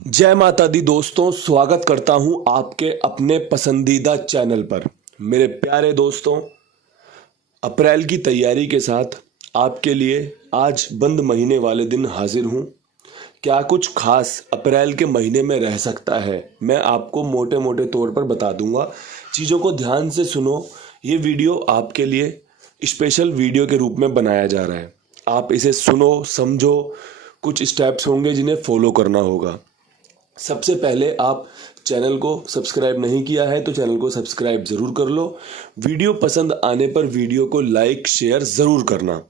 जय माता दी दोस्तों, स्वागत करता हूं आपके अपने पसंदीदा चैनल पर। मेरे प्यारे दोस्तों, अप्रैल की तैयारी के साथ आपके लिए आज बंद महीने वाले दिन हाजिर हूं। क्या कुछ खास अप्रैल के महीने में रह सकता है, मैं आपको मोटे मोटे तौर पर बता दूंगा। चीज़ों को ध्यान से सुनो। ये वीडियो आपके लिए स्पेशल वीडियो के रूप में बनाया जा रहा है। आप इसे सुनो, समझो। कुछ स्टेप्स होंगे जिन्हें फॉलो करना होगा। सबसे पहले, आप चैनल को सब्सक्राइब नहीं किया है तो चैनल को सब्सक्राइब जरूर कर लो। वीडियो पसंद आने पर वीडियो को लाइक शेयर जरूर करना।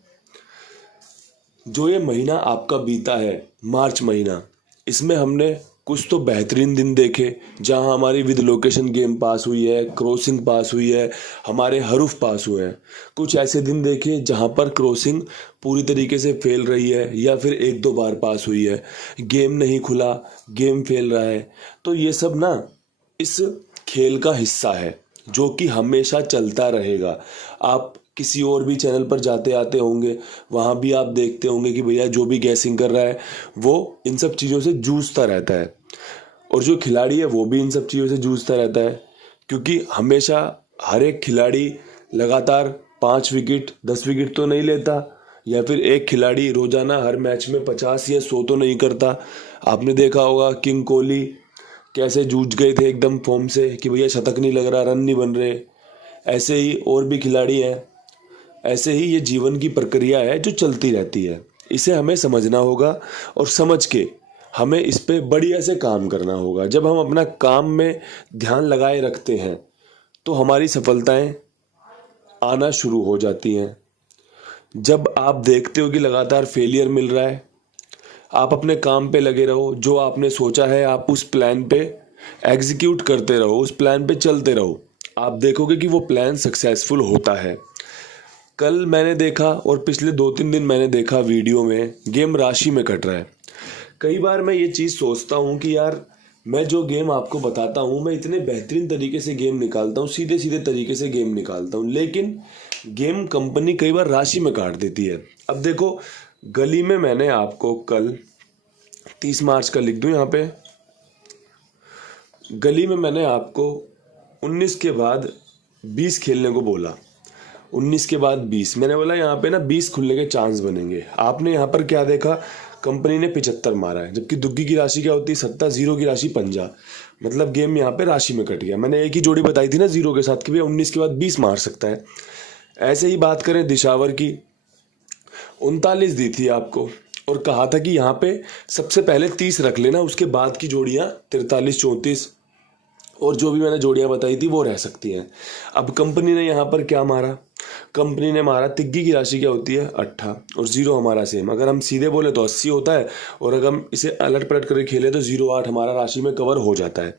जो ये महीना आपका बीता है, मार्च महीना, इसमें हमने कुछ तो बेहतरीन दिन देखे जहां हमारी विद लोकेशन गेम पास हुई है, क्रॉसिंग पास हुई है, हमारे हरूफ पास हुए हैं। कुछ ऐसे दिन देखे जहां पर क्रॉसिंग पूरी तरीके से फेल रही है या फिर एक दो बार पास हुई है, गेम नहीं खुला, गेम फेल रहा है। तो ये सब ना इस खेल का हिस्सा है जो कि हमेशा चलता रहेगा। आप किसी और भी चैनल पर जाते आते होंगे, वहाँ भी आप देखते होंगे कि भैया जो भी गैसिंग कर रहा है वो इन सब चीज़ों से जूझता रहता है, और जो खिलाड़ी है वो भी इन सब चीज़ों से जूझता रहता है। क्योंकि हमेशा हर एक खिलाड़ी लगातार 5 विकेट 10 विकेट तो नहीं लेता, या फिर एक खिलाड़ी रोजाना हर मैच में 50 या 100 तो नहीं करता। आपने देखा होगा किंग कोहली कैसे जूझ गए थे एकदम फॉर्म से कि भैया शतक नहीं लग रहा, रन नहीं बन रहे। ऐसे ही और भी खिलाड़ी हैं। ऐसे ही ये जीवन की प्रक्रिया है जो चलती रहती है। इसे हमें समझना होगा और समझ के हमें इस पे बढ़िया से काम करना होगा। जब हम अपना काम में ध्यान लगाए रखते हैं तो हमारी सफलताएं आना शुरू हो जाती हैं। जब आप देखते हो कि लगातार फेलियर मिल रहा है, आप अपने काम पे लगे रहो। जो आपने सोचा है आप उस प्लान पे एग्जीक्यूट करते रहो, उस प्लान पे चलते रहो। आप देखोगे कि वो प्लान सक्सेसफुल होता है। कल मैंने देखा और पिछले 2-3 दिन मैंने देखा वीडियो में गेम राशि में कट रहा है। कई बार मैं ये चीज़ सोचता हूँ कि यार, मैं जो गेम आपको बताता हूँ, मैं इतने बेहतरीन तरीके से गेम निकालता हूँ, सीधे सीधे तरीके से गेम निकालता हूँ, लेकिन गेम कंपनी कई बार राशि में काट देती है। अब देखो, गली में मैंने आपको कल 30 मार्च का लिख दूं यहाँ पे, गली में मैंने आपको 19 के बाद 20 खेलने को बोला। 19 के बाद 20 मैंने बोला यहाँ पे ना 20 खुलने के चांस बनेंगे। आपने यहाँ पर क्या देखा, कंपनी ने 75 मारा है, जबकि दुग्गी की राशि क्या होती है 70, जीरो की राशि 50। मतलब गेम यहाँ पे राशि में कट गया। मैंने एक ही जोड़ी बताई थी ना जीरो के साथ कि भैया 19 के बाद 20 मार सकता है। ऐसे ही बात करें दिशावर की, 39 दी थी आपको और कहा था कि यहाँ पे सबसे पहले 30 रख लेना, उसके बाद की जोड़ियाँ 43 34 और जो भी मैंने जोड़ियाँ बताई थी वो रह सकती हैं। अब कंपनी ने यहाँ पर क्या मारा, कंपनी ने मारा, तिग्गी की राशि क्या होती है 8 और जीरो हमारा सेम। अगर हम सीधे बोले तो 80 होता है, और अगर हम इसे अलट पलट करके खेले तो 0-8 हमारा राशि में कवर हो जाता है।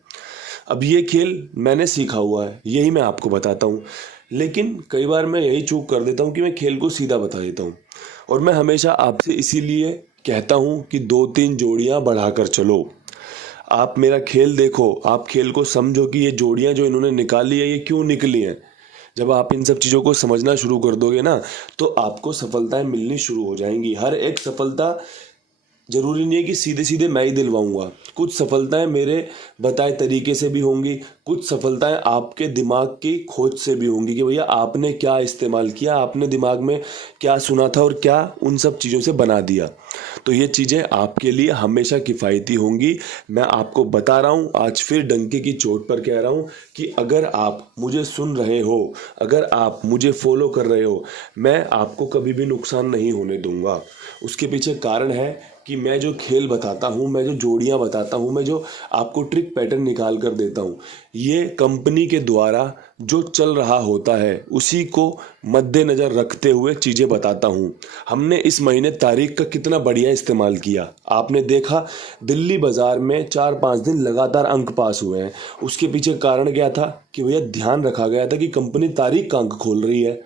अब ये खेल मैंने सीखा हुआ है, यही मैं आपको बताता हूँ। लेकिन कई बार मैं यही चूक कर देता हूँ कि मैं खेल को सीधा बता देता हूँ, और मैं हमेशा आपसे इसीलिए कहता हूँ कि 2-3 जोड़ियाँ बढ़ाकर चलो। आप मेरा खेल देखो, आप खेल को समझो कि ये जोड़ियाँ जो इन्होंने निकाली है ये क्यों निकली हैं। जब आप इन सब चीज़ों को समझना शुरू कर दोगे ना, तो आपको सफलताएं मिलनी शुरू हो जाएंगी। हर एक सफलता जरूरी नहीं है कि सीधे सीधे मैं ही दिलवाऊंगा। कुछ सफलताएं मेरे बताए तरीके से भी होंगी, कुछ सफलताएं आपके दिमाग की खोज से भी होंगी कि भैया आपने क्या इस्तेमाल किया, आपने दिमाग में क्या सुना था और क्या उन सब चीज़ों से बना दिया। तो ये चीज़ें आपके लिए हमेशा किफ़ायती होंगी। मैं आपको बता रहा हूँ, आज फिर डंके की चोट पर कह रहा हूँ कि अगर आप मुझे सुन रहे हो, अगर आप मुझे फॉलो कर रहे हो, मैं आपको कभी भी नुकसान नहीं होने दूंगा। उसके पीछे कारण है कि मैं जो खेल बताता हूँ, मैं जो जोड़ियाँ बताता हूँ, मैं जो आपको ट्रिक पैटर्न निकाल कर देता हूँ, ये कंपनी के द्वारा जो चल रहा होता है उसी को मद्देनज़र रखते हुए चीज़ें बताता हूँ। हमने इस महीने तारीख का कितना बढ़िया इस्तेमाल किया। आपने देखा दिल्ली बाज़ार में 4-5 दिन लगातार अंक पास हुए हैं। उसके पीछे कारण क्या था कि भैया ध्यान रखा गया था कि कंपनी तारीख का अंक खोल रही है।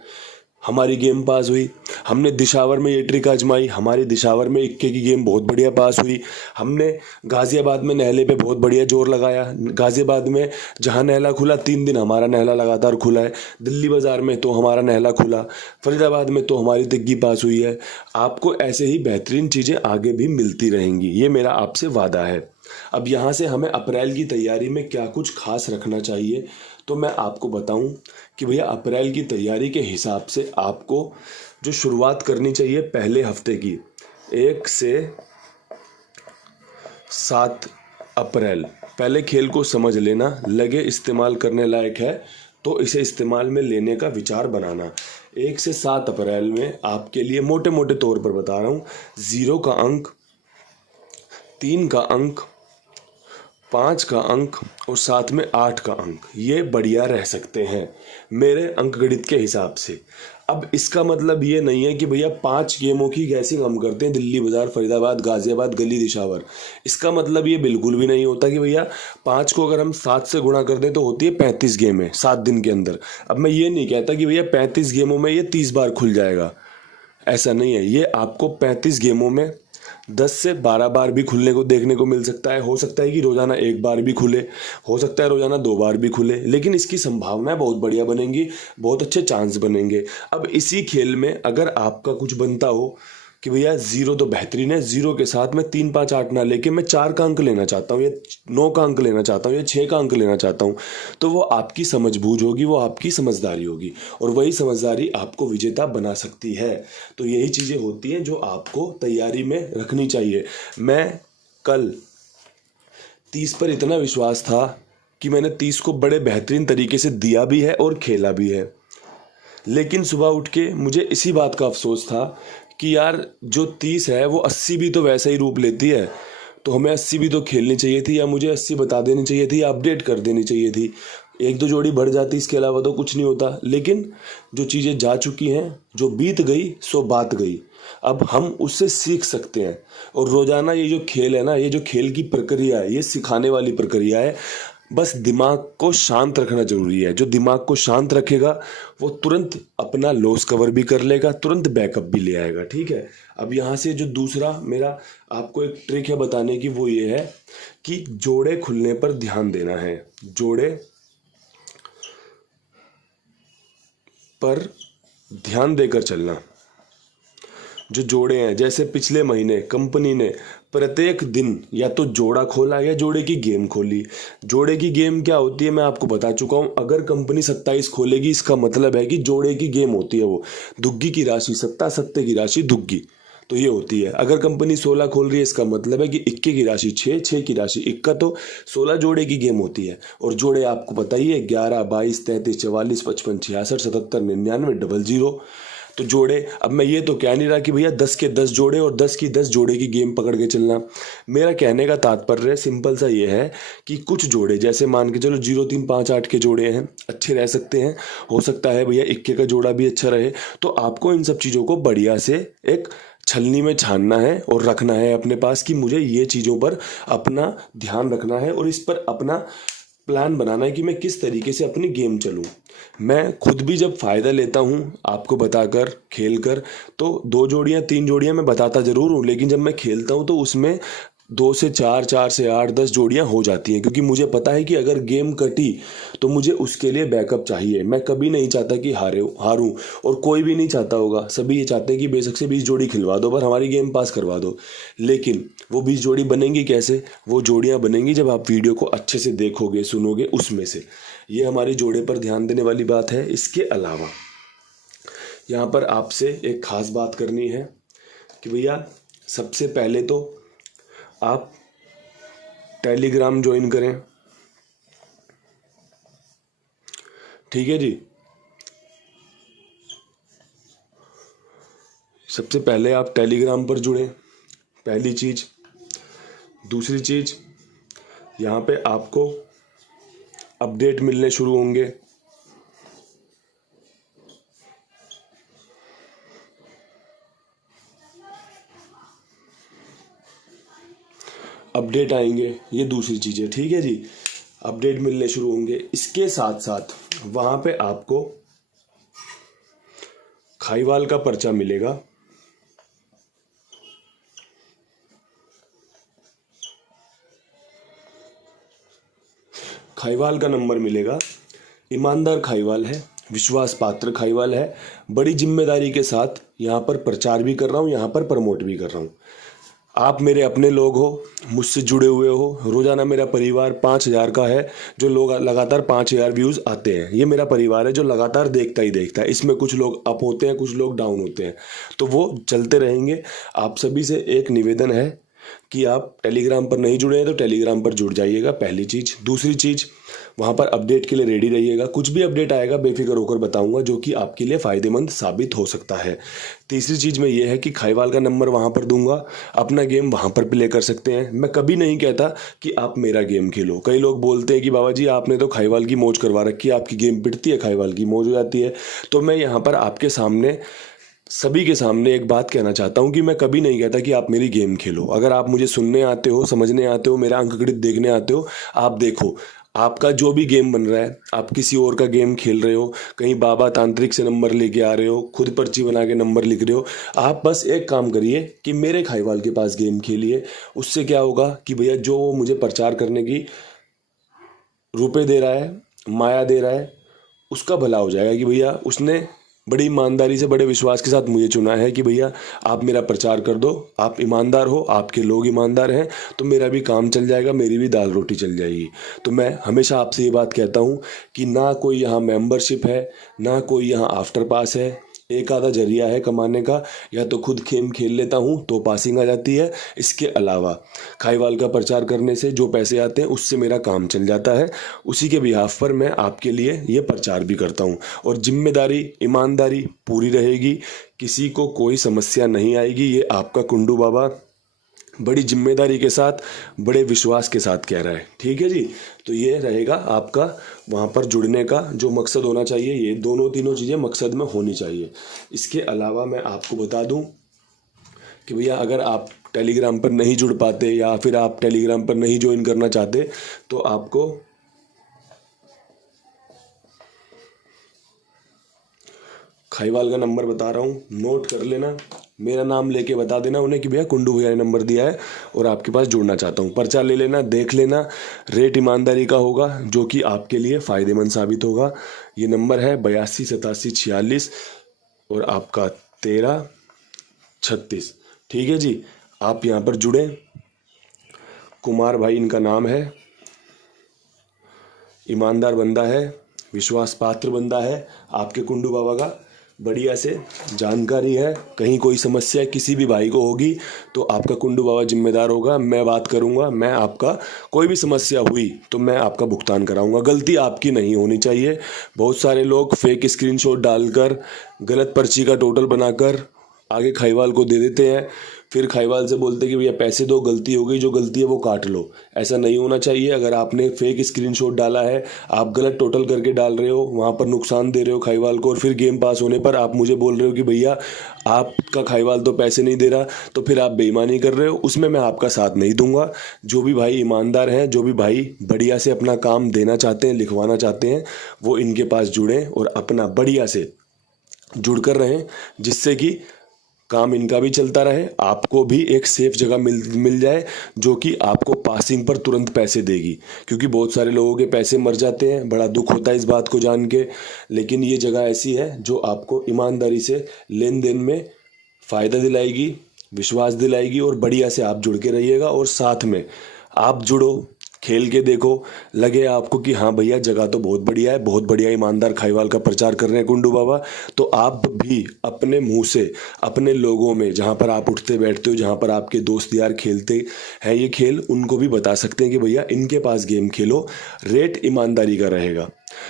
हमारी गेम पास हुई। हमने दिशावर में ये ट्रिक आजमाई, हमारी दिशावर में इक्के की गेम बहुत बढ़िया पास हुई। हमने गाज़ियाबाद में नहले पे बहुत बढ़िया जोर लगाया। गाज़ियाबाद में जहाँ नहला खुला 3 दिन हमारा नहला लगातार खुला है। दिल्ली बाज़ार में तो हमारा नहला खुला, फरीदाबाद में तो हमारी तिग्गी पास हुई है। आपको ऐसे ही बेहतरीन चीज़ें आगे भी मिलती रहेंगी, ये मेरा आपसे वादा है। अब यहाँ से हमें अप्रैल की तैयारी में क्या कुछ खास रखना चाहिए, तो मैं आपको बताऊं कि भैया अप्रैल की तैयारी के हिसाब से आपको जो शुरुआत करनी चाहिए पहले हफ्ते की 1 से 7 अप्रैल, पहले खेल को समझ लेना, लगे इस्तेमाल करने लायक है तो इसे इस्तेमाल में लेने का विचार बनाना। 1 से 7 अप्रैल में आपके लिए मोटे मोटे तौर पर बता रहा हूँ, 0 का अंक, 3 का अंक, 5 का अंक और साथ में 8 का अंक, ये बढ़िया रह सकते हैं मेरे अंकगणित के हिसाब से। अब इसका मतलब ये नहीं है कि भैया 5 गेमों की गैसिंग हम करते हैं, दिल्ली बाजार, फरीदाबाद, गाजियाबाद, गली, दिशावर। इसका मतलब ये बिल्कुल भी नहीं होता कि भैया 5 को अगर हम 7 से गुणा कर दें तो होती है 35 गेमें 7 दिन के अंदर। अब मैं ये नहीं कहता कि भैया 35 गेमों में ये 30 बार खुल जाएगा, ऐसा नहीं है। ये आपको 35 गेमों में 10 से 12 बार भी खुलने को देखने को मिल सकता है। हो सकता है कि रोजाना 1 बार भी खुले, हो सकता है रोजाना 2 बार भी खुले, लेकिन इसकी संभावनाएं बहुत बढ़िया बनेंगी, बहुत अच्छे चांस बनेंगे। अब इसी खेल में अगर आपका कुछ बनता हो कि भैया 0 तो बेहतरीन है, 0 के साथ में 3, 5, 8 ना लेके मैं 4 का अंक लेना चाहता हूँ, या 9 का अंक लेना चाहता हूँ, या 6 का अंक लेना चाहता हूँ, तो वो आपकी समझबूझ होगी, वो आपकी समझदारी होगी, और वही समझदारी आपको विजेता बना सकती है। तो यही चीज़ें होती हैं जो आपको तैयारी में रखनी चाहिए। मैं कल 30 पर इतना विश्वास था कि मैंने 30 को बड़े बेहतरीन तरीके से दिया भी है और खेला भी है, लेकिन सुबह उठ के मुझे इसी बात का अफसोस था कि यार जो 30 है वो 80 भी तो वैसा ही रूप लेती है, तो हमें 80 भी तो खेलनी चाहिए थी, या मुझे 80 बता देनी चाहिए थी, या अपडेट कर देनी चाहिए थी। 1-2 जोड़ी बढ़ जाती, इसके अलावा तो कुछ नहीं होता। लेकिन जो चीज़ें जा चुकी हैं, जो बीत गई सो बात गई, अब हम उससे सीख सकते हैं। और रोज़ाना ये जो खेल है ना, ये जो खेल की प्रक्रिया है, ये सिखाने वाली प्रक्रिया है। बस दिमाग को शांत रखना जरूरी है। जो दिमाग को शांत रखेगा वो तुरंत अपना लॉस कवर भी कर लेगा, तुरंत बैकअप भी ले आएगा। ठीक है। अब यहाँ से जो दूसरा मेरा आपको एक ट्रिक है बताने की, वो ये है कि जोड़े खुलने पर ध्यान देना है। जोड़े पर ध्यान देकर चलना। जो जोड़े हैं, जैसे पिछले महीने कंपनी ने प्रत्येक दिन या तो जोड़ा खोला या जोड़े की गेम खोली। जोड़े की गेम क्या होती है मैं आपको बता चुका हूं। अगर कंपनी 27 खोलेगी, इसका मतलब है कि जोड़े की गेम होती है, वो दुग्गी की राशि सत्ता, सत्ते की राशि दुग्गी, तो ये होती है। अगर कंपनी 16 खोल रही है, इसका मतलब है कि इक्के की राशि 6, 6 की राशि इक्का, तो 16 जोड़े की गेम होती है। और जोड़े आपको पता ही है 11, 22, 33, 44, 55, 66, 77, 99, 00। तो जोड़े, अब मैं ये तो कह नहीं रहा कि भैया 10 के 10 जोड़े और 10 की 10 जोड़े की गेम पकड़ के चलना। मेरा कहने का तात्पर्य सिंपल सा ये है कि कुछ जोड़े, जैसे मान के चलो 0, 3, 5, 8 के जोड़े हैं, अच्छे रह सकते हैं। हो सकता है भैया इक्के का जोड़ा भी अच्छा रहे। तो आपको इन सब चीज़ों को बढ़िया से एक छलनी में छानना है और रखना है अपने पास कि मुझे ये चीज़ों पर अपना ध्यान रखना है और इस पर अपना प्लान बनाना है कि मैं किस तरीके से अपनी गेम चलूं। मैं खुद भी जब फ़ायदा लेता हूं आपको बताकर, खेल कर, तो 2 जोड़ियां 3 जोड़ियां मैं बताता ज़रूर हूं, लेकिन जब मैं खेलता हूं तो उसमें 2 से 4, 4 से 8, 10 जोड़ियां हो जाती हैं, क्योंकि मुझे पता है कि अगर गेम कटी तो मुझे उसके लिए बैकअप चाहिए। मैं कभी नहीं चाहता कि हारूं, और कोई भी नहीं चाहता होगा। सभी ये चाहते हैं कि बेशक से 20 जोड़ी खिलवा दो, पर हमारी गेम पास करवा दो। लेकिन वो 20 जोड़ी बनेंगी कैसे? वो जोड़ियां बनेंगी जब आप वीडियो को अच्छे से देखोगे, सुनोगे, उसमें से। ये हमारे जोड़े पर ध्यान देने वाली बात है। इसके अलावा यहाँ पर आपसे एक खास बात करनी है कि भैया सबसे पहले तो आप टेलीग्राम ज्वाइन करें। ठीक है जी। सबसे पहले आप टेलीग्राम पर जुड़ें, पहली चीज़। दूसरी चीज़, यहाँ पे आपको अपडेट मिलने शुरू होंगे। अपडेट आएंगे, ये दूसरी चीज़ है। ठीक है जी। अपडेट मिलने शुरू होंगे। इसके साथ साथ वहाँ पे आपको खाईवाल का पर्चा मिलेगा। खाईवाल का नंबर मिलेगा। ईमानदार खाईवाल है, विश्वास पात्र खाईवाल है। बड़ी जिम्मेदारी के साथ यहाँ पर प्रचार भी कर रहा हूँ, यहाँ पर प्रमोट भी कर रहा हूँ। आप मेरे अपने लोग हो, मुझसे जुड़े हुए हो। रोज़ाना मेरा परिवार 5,000 का है, जो लोग लगातार 5,000 व्यूज़ आते हैं। ये मेरा परिवार है जो लगातार देखता ही देखता है। इसमें कुछ लोग अप होते हैं, कुछ लोग डाउन होते हैं, तो वो चलते रहेंगे। आप सभी से एक निवेदन है कि आप टेलीग्राम पर नहीं जुड़े हैं तो टेलीग्राम पर जुड़ जाइएगा, पहली चीज़। दूसरी चीज़, वहाँ पर अपडेट के लिए रेडी रहिएगा। कुछ भी अपडेट आएगा बेफिक्र होकर बताऊंगा, जो कि आपके लिए फ़ायदेमंद साबित हो सकता है। तीसरी चीज़ में ये है कि खाईवाल का नंबर वहाँ पर दूंगा, अपना गेम वहाँ पर प्ले कर सकते हैं। मैं कभी नहीं कहता कि आप मेरा गेम खेलो। कई लोग बोलते हैं कि बाबा जी आपने तो खाईवाल की मौज करवा रखी है, आपकी गेम पिटती है, खाईवाल की मौज हो जाती है। तो मैं यहाँ पर आपके सामने, सभी के सामने एक बात कहना चाहता हूं कि मैं कभी नहीं कहता कि आप मेरी गेम खेलो। अगर आप मुझे सुनने आते हो, समझने आते हो, मेरा अंकगणित देखने आते हो, आप देखो आपका जो भी गेम बन रहा है, आप किसी और का गेम खेल रहे हो, कहीं बाबा तांत्रिक से नंबर लेके आ रहे हो, खुद पर्ची बना के नंबर लिख रहे हो, आप बस एक काम करिए कि मेरे खाईवाल के पास गेम खेलिए। उससे क्या होगा कि भैया जो वो मुझे प्रचार करने की रुपए दे रहा है, माया दे रहा है, उसका भला हो जाएगा कि भैया उसने बड़ी ईमानदारी से, बड़े विश्वास के साथ मुझे चुना है कि भैया आप मेरा प्रचार कर दो, आप ईमानदार हो, आपके लोग ईमानदार हैं, तो मेरा भी काम चल जाएगा, मेरी भी दाल रोटी चल जाएगी। तो मैं हमेशा आपसे ये बात कहता हूँ कि ना कोई यहाँ मेंबरशिप है, ना कोई यहाँ आफ्टर पास है। एक आधा जरिया है कमाने का, या तो खुद गेम खेल लेता हूँ तो पासिंग आ जाती है। इसके अलावा खाईवाल का प्रचार करने से जो पैसे आते हैं उससे मेरा काम चल जाता है। उसी के बिहाफ पर मैं आपके लिए ये प्रचार भी करता हूँ, और जिम्मेदारी, ईमानदारी पूरी रहेगी, किसी को कोई समस्या नहीं आएगी। ये आपका कुंडू बाबा बड़ी जिम्मेदारी के साथ, बड़े विश्वास के साथ कह रहा है। ठीक है जी। तो ये रहेगा आपका वहाँ पर जुड़ने का जो मकसद होना चाहिए। ये दोनों तीनों चीज़ें मकसद में होनी चाहिए। इसके अलावा मैं आपको बता दूं कि भैया अगर आप टेलीग्राम पर नहीं जुड़ पाते, या फिर आप टेलीग्राम पर नहीं ज्वाइन करना चाहते, तो आपको खाईवाल का नंबर बता रहा हूँ, नोट कर लेना। मेरा नाम लेके बता देना उन्हें कि भैया कुंडू भैया ने नंबर दिया है और आपके पास जुड़ना चाहता हूँ। पर्चा ले लेना, देख लेना। रेट ईमानदारी का होगा, जो कि आपके लिए फ़ायदेमंद साबित होगा। ये नंबर है 828746 और आपका 1336। ठीक है जी। आप यहाँ पर जुड़ें। कुमार भाई इनका नाम है, ईमानदार बंदा है, विश्वास पात्र बंदा है, आपके कुंडू बाबा का बढ़िया से जानकारी है। कहीं कोई समस्या किसी भी भाई को होगी तो आपका कुंडू बाबा जिम्मेदार होगा। मैं बात करूंगा, मैं आपका कोई भी समस्या हुई तो मैं आपका भुगतान कराऊंगा। गलती आपकी नहीं होनी चाहिए। बहुत सारे लोग फेक स्क्रीनशॉट डालकर, गलत पर्ची का टोटल बनाकर आगे खाईवाल को दे देते हैं, फिर खाईवाल से बोलते कि भैया पैसे दो, गलती हो गई, जो गलती है वो काट लो। ऐसा नहीं होना चाहिए। अगर आपने फेक स्क्रीनशॉट डाला है, आप गलत टोटल करके डाल रहे हो, वहाँ पर नुकसान दे रहे हो खाईवाल को, और फिर गेम पास होने पर आप मुझे बोल रहे हो कि भैया आपका खाईवाल तो पैसे नहीं दे रहा, तो फिर आप बेईमानी कर रहे हो। उसमें मैं आपका साथ नहीं दूंगा। जो भी भाई ईमानदार हैं, जो भी भाई बढ़िया से अपना काम देना चाहते हैं, लिखवाना चाहते हैं, वो इनके पास जुड़ें और अपना बढ़िया से जुड़कर रहें, जिससे कि काम इनका भी चलता रहे, आपको भी एक सेफ जगह मिल जाए, जो कि आपको पासिंग पर तुरंत पैसे देगी। क्योंकि बहुत सारे लोगों के पैसे मर जाते हैं, बड़ा दुख होता है इस बात को जान के। लेकिन ये जगह ऐसी है जो आपको ईमानदारी से लेन देन में फ़ायदा दिलाएगी, विश्वास दिलाएगी, और बढ़िया से आप जुड़ के रहिएगा। और साथ में आप जुड़ो, खेल के देखो, लगे आपको कि हाँ भैया जगह तो बहुत बढ़िया है, बहुत बढ़िया ईमानदार खाईवाल का प्रचार कर रहे हैं कुंडू बाबा, तो आप भी अपने मुंह से अपने लोगों में, जहाँ पर आप उठते बैठते हो, जहाँ पर आपके दोस्त यार खेलते हैं ये खेल, उनको भी बता सकते हैं कि भैया इनके पास गेम खेलो। रेट ईमानदारी का रहेगा,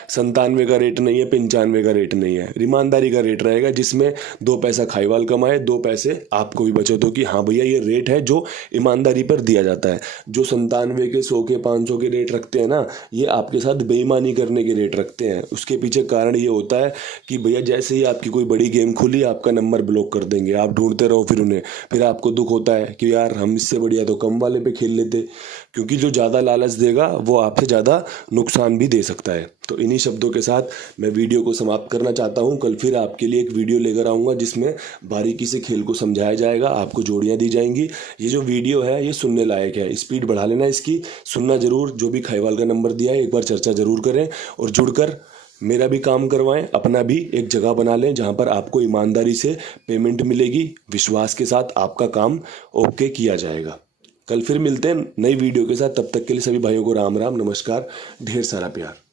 97 का रेट नहीं है, 95 का रेट नहीं है, ईमानदारी का रेट रहेगा, जिसमें 2 पैसा खाईवाल कमाए, 2 पैसे आपको भी बचत हो कि हाँ भैया ये रेट है जो ईमानदारी पर दिया जाता है। जो 97 के, 100 के, 500 के रेट रखते हैं ना, ये आपके साथ बेईमानी करने के रेट रखते हैं। उसके पीछे कारण ये होता है कि भैया जैसे ही आपकी कोई बड़ी गेम खुली, आपका नंबर ब्लॉक कर देंगे, आप ढूंढते रहो फिर उन्हें, फिर आपको दुख होता है कि यार हम इससे बढ़िया तो कम वाले पे खेल लेते। क्योंकि जो ज़्यादा लालच देगा वो आपसे ज़्यादा नुकसान भी दे सकता है। तो इन्हीं शब्दों के साथ मैं वीडियो को समाप्त करना चाहता हूं। कल फिर आपके लिए एक वीडियो लेकर आऊँगा जिसमें बारीकी से खेल को समझाया जाएगा, आपको जोड़ियाँ दी जाएंगी। ये जो वीडियो है ये सुनने लायक है, स्पीड बढ़ा लेना इसकी, सुनना जरूर। जो भी खाईवाल का नंबर दिया है एक बार चर्चा जरूर करें और जुड़कर मेरा भी काम करवाएं, अपना भी एक जगह बना लें जहां पर आपको ईमानदारी से पेमेंट मिलेगी, विश्वास के साथ आपका काम ओके किया जाएगा। कल फिर मिलते हैं नई वीडियो के साथ। तब तक के लिए सभी भाइयों को राम राम, नमस्कार, ढेर सारा प्यार।